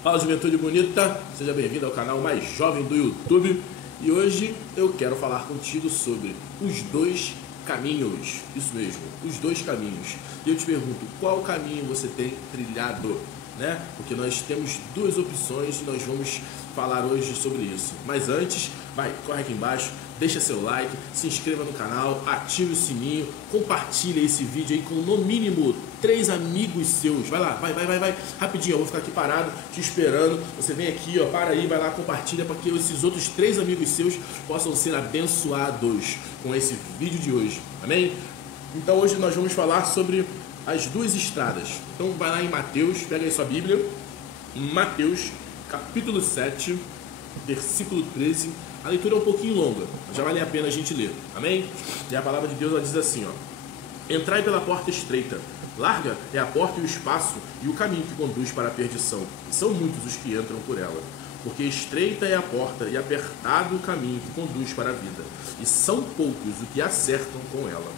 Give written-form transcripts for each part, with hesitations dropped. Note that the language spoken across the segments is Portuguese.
Fala, juventude bonita, seja bem-vindo ao canal mais jovem do YouTube. E hoje eu quero falar contigo sobre os dois caminhos. Isso mesmo, os dois caminhos. E eu te pergunto, qual caminho você tem trilhado? Porque nós temos duas opções e nós vamos falar hoje sobre isso. Mas antes, corre aqui embaixo, deixa seu like, se inscreva no canal, ative o sininho, compartilha esse vídeo aí com no mínimo 3 amigos seus. Vai lá, vai, rapidinho, eu vou ficar aqui parado, te esperando. Você vem aqui, para aí, vai lá, compartilha para que esses outros 3 amigos seus possam ser abençoados com esse vídeo de hoje, amém? Então hoje nós vamos falar sobre as duas estradas. Então vai lá em Mateus, pega aí sua Bíblia, Mateus capítulo 7, versículo 13. A leitura é um pouquinho longa, já vale a pena a gente ler, amém? E a palavra de Deus ela diz assim, entrai pela porta estreita, larga é a porta e o espaço e o caminho que conduz para a perdição, e são muitos os que entram por ela. Porque estreita é a porta e apertado o caminho que conduz para a vida, e são poucos os que acertam com ela.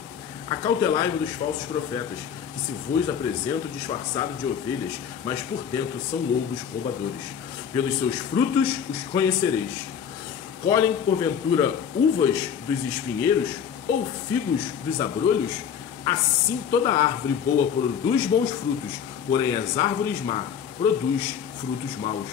Acautelai-vos dos falsos profetas, que se vos apresentam disfarçados de ovelhas, mas por dentro são lobos roubadores. Pelos seus frutos os conhecereis. Colhem, porventura, uvas dos espinheiros, ou figos dos abrolhos? Assim toda árvore boa produz bons frutos, porém as árvores má produz frutos maus.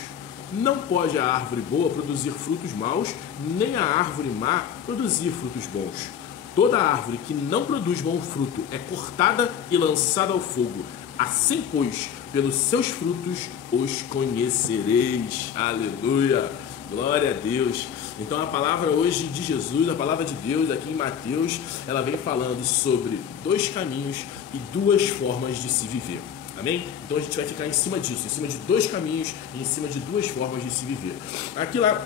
Não pode a árvore boa produzir frutos maus, nem a árvore má produzir frutos bons. Toda árvore que não produz bom fruto é cortada e lançada ao fogo. Assim, pois, pelos seus frutos os conhecereis. Aleluia! Glória a Deus! Então a palavra hoje de Jesus, a palavra de Deus aqui em Mateus, ela vem falando sobre dois caminhos e duas formas de se viver. Amém? Então a gente vai ficar em cima disso, em cima de dois caminhos e em cima de duas formas de se viver. Aqui lá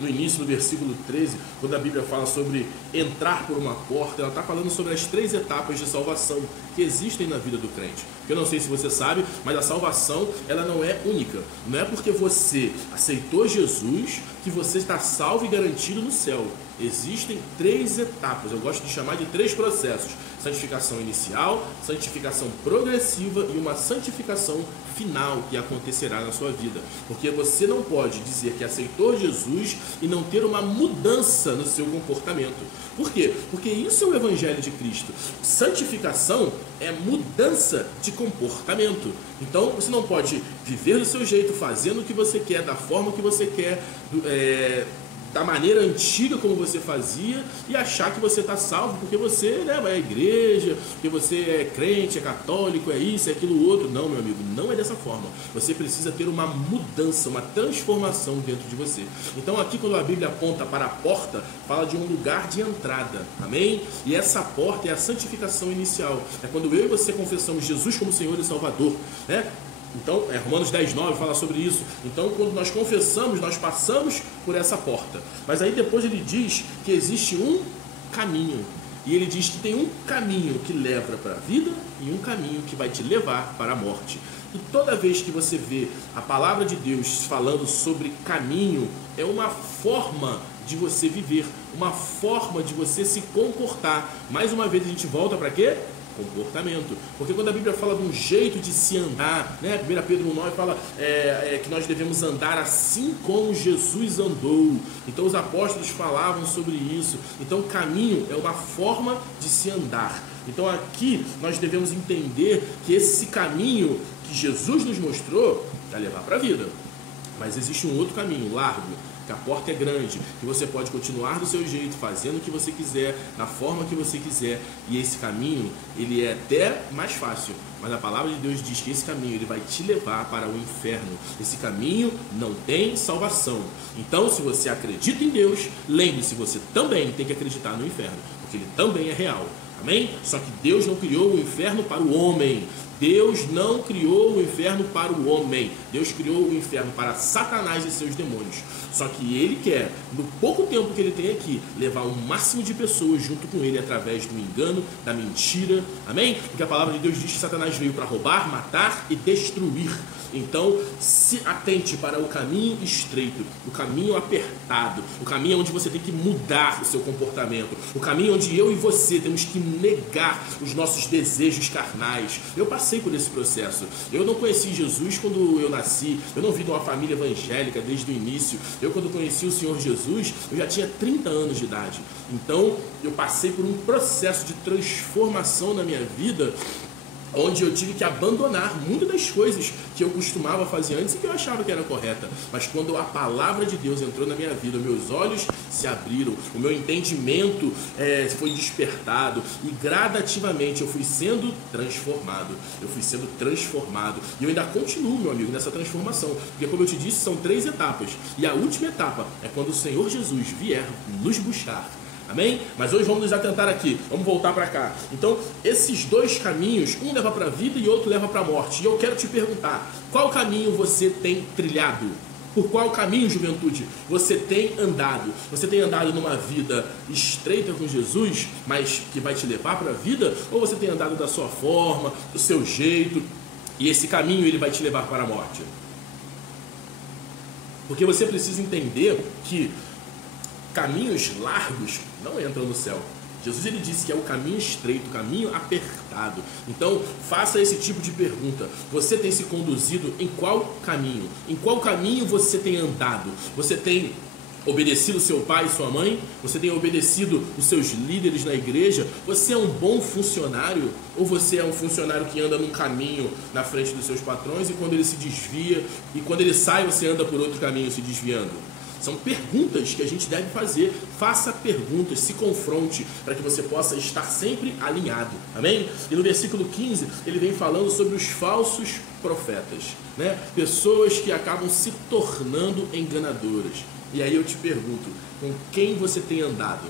no início do versículo 13, quando a Bíblia fala sobre entrar por uma porta, ela está falando sobre as 3 etapas de salvação que existem na vida do crente. Eu não sei se você sabe, mas a salvação ela não é única. Não é porque você aceitou Jesus que você está salvo e garantido no céu. Existem 3 etapas, eu gosto de chamar de 3 processos: santificação inicial, santificação progressiva e uma santificação final que acontecerá na sua vida. Porque você não pode dizer que aceitou Jesus e não ter uma mudança no seu comportamento. Por quê? Porque isso é o Evangelho de Cristo. Santificação é mudança de comportamento. Então você não pode viver do seu jeito, fazendo o que você quer, da forma que você quer, da maneira antiga como você fazia, e achar que você está salvo porque você vai à igreja, porque você é crente, é católico, é isso, é aquilo outro. Não, meu amigo, não é dessa forma. Você precisa ter uma mudança, uma transformação dentro de você. Então aqui quando a Bíblia aponta para a porta, fala de um lugar de entrada, amém? E essa porta é a santificação inicial. É quando eu e você confessamos Jesus como Senhor e Salvador, Então, Romanos 10:9 fala sobre isso. Então, quando nós confessamos, nós passamos por essa porta. Mas aí depois ele diz que existe um caminho. E ele diz que tem um caminho que leva para a vida e um caminho que vai te levar para a morte. E toda vez que você vê a palavra de Deus falando sobre caminho, é uma forma de você viver, uma forma de você se comportar. Mais uma vez a gente volta para quê? Comportamento. Porque quando a Bíblia fala de um jeito de se andar, 1 Pedro 1,9 fala que nós devemos andar assim como Jesus andou. Então os apóstolos falavam sobre isso. Então caminho é uma forma de se andar. Então aqui nós devemos entender que esse caminho que Jesus nos mostrou vai levar para a vida. Mas existe um outro caminho, largo, que a porta é grande, que você pode continuar do seu jeito, fazendo o que você quiser, da forma que você quiser, e esse caminho, ele é até mais fácil, mas a palavra de Deus diz que esse caminho, ele vai te levar para o inferno. Esse caminho não tem salvação. Então, se você acredita em Deus, lembre-se, você também tem que acreditar no inferno, porque ele também é real, amém? Só que Deus não criou o inferno para o homem. Deus não criou o inferno para o homem. Deus criou o inferno para Satanás e seus demônios. Só que ele quer, no pouco tempo que ele tem aqui, levar um máximo de pessoas junto com ele através do engano, da mentira. Amém? Porque a palavra de Deus diz que Satanás veio para roubar, matar e destruir. Então, se atente para o caminho estreito, o caminho apertado, o caminho onde você tem que mudar o seu comportamento, o caminho onde eu e você temos que negar os nossos desejos carnais. Eu passei passei por esse processo. Eu não conheci Jesus quando eu nasci, eu não vim de uma família evangélica desde o início. Eu, quando conheci o Senhor Jesus, eu já tinha 30 anos de idade. Então, eu passei por um processo de transformação na minha vida, onde eu tive que abandonar muitas das coisas que eu costumava fazer antes e que eu achava que era correta. Mas quando a palavra de Deus entrou na minha vida, meus olhos se abriram, o meu entendimento foi despertado e gradativamente eu fui sendo transformado. E eu ainda continuo, meu amigo, nessa transformação. Porque, como eu te disse, são 3 etapas. E a última etapa é quando o Senhor Jesus vier nos buscar. Amém? Mas hoje vamos nos atentar aqui, vamos voltar para cá. Então, esses 2 caminhos, um leva para a vida e outro leva para a morte. E eu quero te perguntar, qual caminho você tem trilhado? Por qual caminho, juventude, você tem andado? Você tem andado numa vida estreita com Jesus, mas que vai te levar para a vida? Ou você tem andado da sua forma, do seu jeito, e esse caminho ele vai te levar para a morte? Porque você precisa entender que caminhos largos não entram no céu. Jesus ele disse que é o caminho estreito, o caminho apertado. Então, faça esse tipo de pergunta. Você tem se conduzido em qual caminho? Em qual caminho você tem andado? Você tem obedecido seu pai e sua mãe? Você tem obedecido os seus líderes na igreja? Você é um bom funcionário? Ou você é um funcionário que anda num caminho na frente dos seus patrões e quando ele se desvia, e quando ele sai você anda por outro caminho se desviando? São perguntas que a gente deve fazer. Faça perguntas, se confronte, para que você possa estar sempre alinhado. Amém? E no versículo 15, ele vem falando sobre os falsos profetas, né? Pessoas que acabam se tornando enganadoras. E aí eu te pergunto, com quem você tem andado?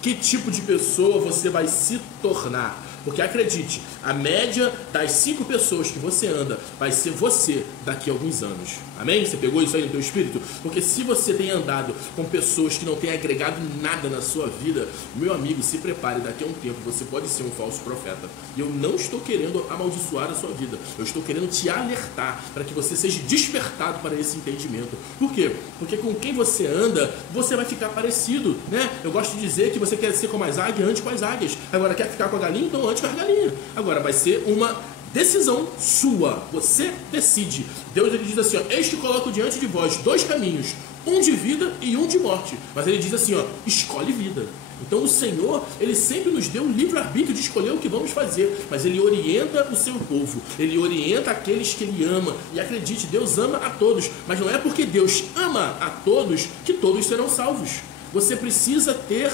Que tipo de pessoa você vai se tornar? Porque acredite, a média das 5 pessoas que você anda vai ser você daqui a alguns anos. Amém? Você pegou isso aí no teu espírito? Porque se você tem andado com pessoas que não têm agregado nada na sua vida, meu amigo, se prepare, daqui a um tempo você pode ser um falso profeta. E eu não estou querendo amaldiçoar a sua vida. Eu estou querendo te alertar para que você seja despertado para esse entendimento. Por quê? Porque com quem você anda, você vai ficar parecido, né? Eu gosto de dizer que você quer ser como as águias, ande com as águias. Agora, quer ficar com a galinha? Então ande com as galinhas. Agora, vai ser uma decisão sua, você decide. Deus ele diz assim, ó, eis que coloco diante de vós 2 caminhos, um de vida e um de morte. Mas ele diz assim, ó, escolhe vida. Então o Senhor, ele sempre nos deu um livre-arbítrio de escolher o que vamos fazer, mas ele orienta o seu povo, ele orienta aqueles que ele ama. E acredite, Deus ama a todos, mas não é porque Deus ama a todos que todos serão salvos. Você precisa ter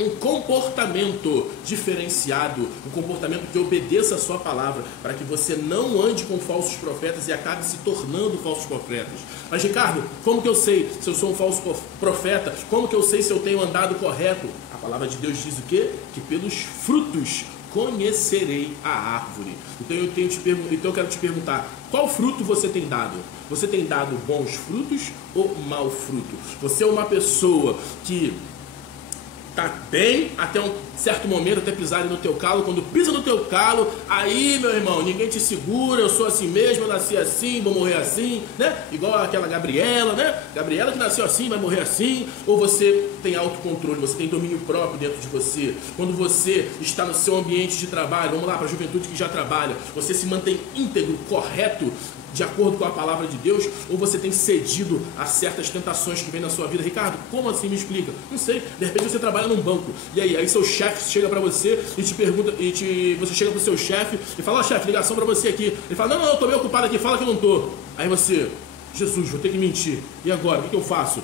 um comportamento diferenciado, um comportamento que obedeça a sua palavra, para que você não ande com falsos profetas e acabe se tornando falsos profetas. Mas Ricardo, como que eu sei se eu sou um falso profeta? Como que eu sei se eu tenho andado correto? A palavra de Deus diz o quê? Que pelos frutos conhecerei a árvore. Então eu quero te perguntar, qual fruto você tem dado? Você tem dado bons frutos ou mau fruto? Você é uma pessoa que tá bem até um certo momento, até pisarem no teu calo. Quando pisa no teu calo, aí, meu irmão, ninguém te segura, eu sou assim mesmo, eu nasci assim, vou morrer assim, né? Igual aquela Gabriela, né? Gabriela que nasceu assim, vai morrer assim. Ou você tem autocontrole, você tem domínio próprio dentro de você. Quando você está no seu ambiente de trabalho, vamos lá, para a juventude que já trabalha, você se mantém íntegro, correto, de acordo com a palavra de Deus, ou você tem cedido a certas tentações que vem na sua vida? Ricardo, como assim? Me explica. Não sei, de repente você trabalha num banco, e aí seu chefe chega para você e te pergunta, você chega pro seu chefe e fala, ó chefe, ligação para você aqui. Ele fala, não, eu tô meio ocupado aqui, fala que eu não tô. Aí você, Jesus, vou ter que mentir. E agora, o que eu faço?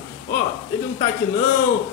Ele não tá aqui não,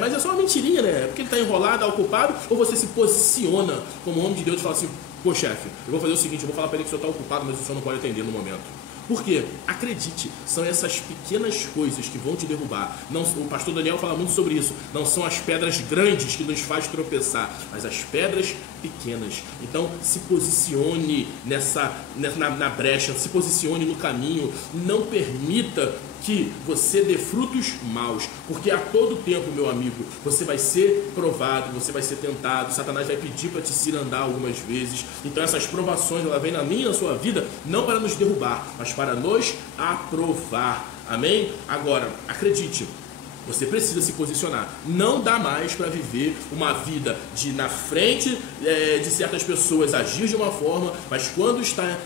mas é só uma mentirinha, né? Porque ele tá enrolado, ocupado. Ou você se posiciona como homem de Deus e fala assim, pô chefe, eu vou fazer o seguinte, eu vou falar para ele que o senhor está ocupado, mas o senhor não pode atender no momento. Por quê? Acredite, são essas pequenas coisas que vão te derrubar. Não, o pastor Daniel fala muito sobre isso. Não são as pedras grandes que nos faz tropeçar, mas as pedras pequenas. Então se posicione na brecha, se posicione no caminho. Não permita que você dê frutos maus, porque a todo tempo, meu amigo, você vai ser provado, você vai ser tentado, Satanás vai pedir para te cirandar algumas vezes. Então essas provações, ela vem na minha e na sua vida, não para nos derrubar, mas para nos aprovar. Amém? Agora, acredite, Você precisa se posicionar. Não dá mais para viver uma vida de na frente de certas pessoas agir de uma forma, mas quando está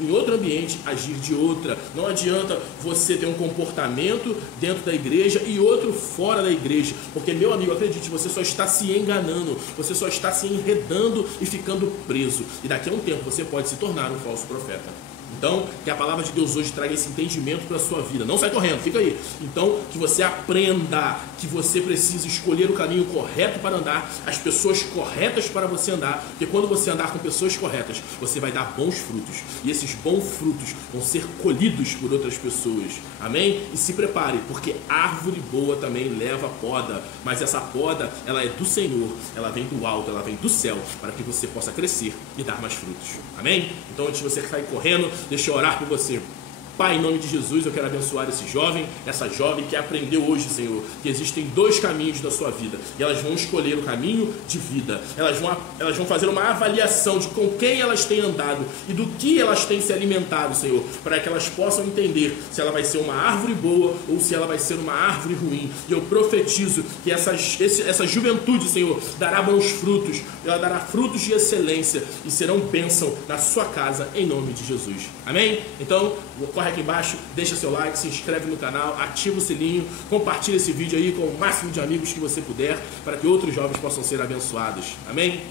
em outro ambiente agir de outra. Não adianta você ter um comportamento dentro da igreja e outro fora da igreja, porque, meu amigo, acredite, você só está se enganando, você só está se enredando e ficando preso. E daqui a um tempo você pode se tornar um falso profeta. Então, que a palavra de Deus hoje traga esse entendimento para a sua vida. Não sai correndo, fica aí. Então, que você aprenda que você precisa escolher o caminho correto para andar, as pessoas corretas para você andar, porque quando você andar com pessoas corretas, você vai dar bons frutos. E esses bons frutos vão ser colhidos por outras pessoas. Amém? E se prepare, porque árvore boa também leva poda. Mas essa poda, ela é do Senhor, ela vem do alto, ela vem do céu, para que você possa crescer e dar mais frutos. Amém? Então, antes de você sair correndo, deixa eu orar por você. Pai, em nome de Jesus, eu quero abençoar esse jovem, essa jovem que aprendeu hoje, Senhor, que existem dois caminhos da sua vida, e elas vão escolher o caminho de vida. Elas vão fazer uma avaliação de com quem elas têm andado e do que elas têm se alimentado, Senhor, para que elas possam entender se ela vai ser uma árvore boa ou se ela vai ser uma árvore ruim. E eu profetizo que essa juventude, Senhor, dará bons frutos, ela dará frutos de excelência e serão bênção na sua casa, em nome de Jesus. Amém? Então, corre aqui embaixo, deixa seu like, se inscreve no canal, ativa o sininho, compartilha esse vídeo aí com o máximo de amigos que você puder, para que outros jovens possam ser abençoados. Amém?